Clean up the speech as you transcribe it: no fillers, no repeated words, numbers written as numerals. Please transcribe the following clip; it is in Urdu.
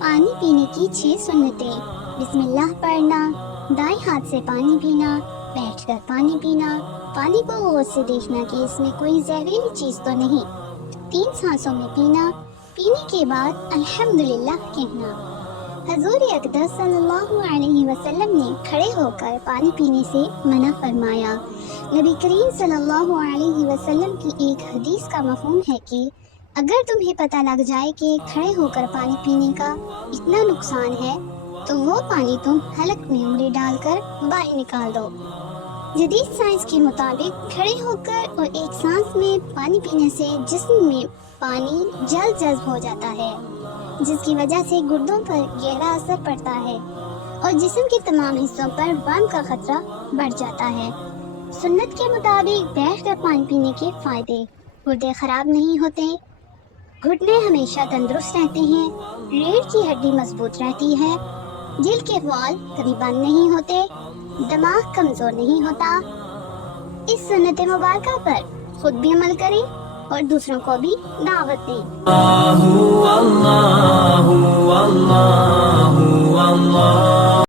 پانی پینے کی 6 سنتیں۔ بسم اللہ پڑھنا، دائیں ہاتھ سے پانی پینا، بیٹھ کر پانی پینا، پانی کو غور سے دیکھنا کہ اس میں کوئی زہریلی چیز تو نہیں، 3 سانسوں میں پینا، پینے کے بعد الحمدللہ کہنا۔ حضور اقدس صلی اللہ علیہ وسلم نے کھڑے ہو کر پانی پینے سے منع فرمایا۔ نبی کریم صلی اللہ علیہ وسلم کی ایک حدیث کا مفہوم ہے کہ اگر تمہیں پتہ لگ جائے کہ کھڑے ہو کر پانی پینے کا اتنا نقصان ہے تو وہ پانی تم حلق میں انگلی ڈال کر باہر نکال دو۔ جدید سائنس کے مطابق کھڑے ہو کر اور ایک سانس میں پانی پینے سے جسم میں پانی جلد جذب ہو جاتا ہے، جس کی وجہ سے گردوں پر گہرا اثر پڑتا ہے اور جسم کے تمام حصوں پر ورم کا خطرہ بڑھ جاتا ہے۔ سنت کے مطابق بیٹھ کر پانی پینے کے فائدے: گردے خراب نہیں ہوتے، گھٹنے ہمیشہ تندرست رہتے ہیں، ریڑھ کی ہڈی مضبوط رہتی ہے، جلد کے وال کبھی بند نہیں ہوتے، دماغ کمزور نہیں ہوتا۔ اس سنت مبارکہ پر خود بھی عمل کریں اور دوسروں کو بھی دعوت دیں۔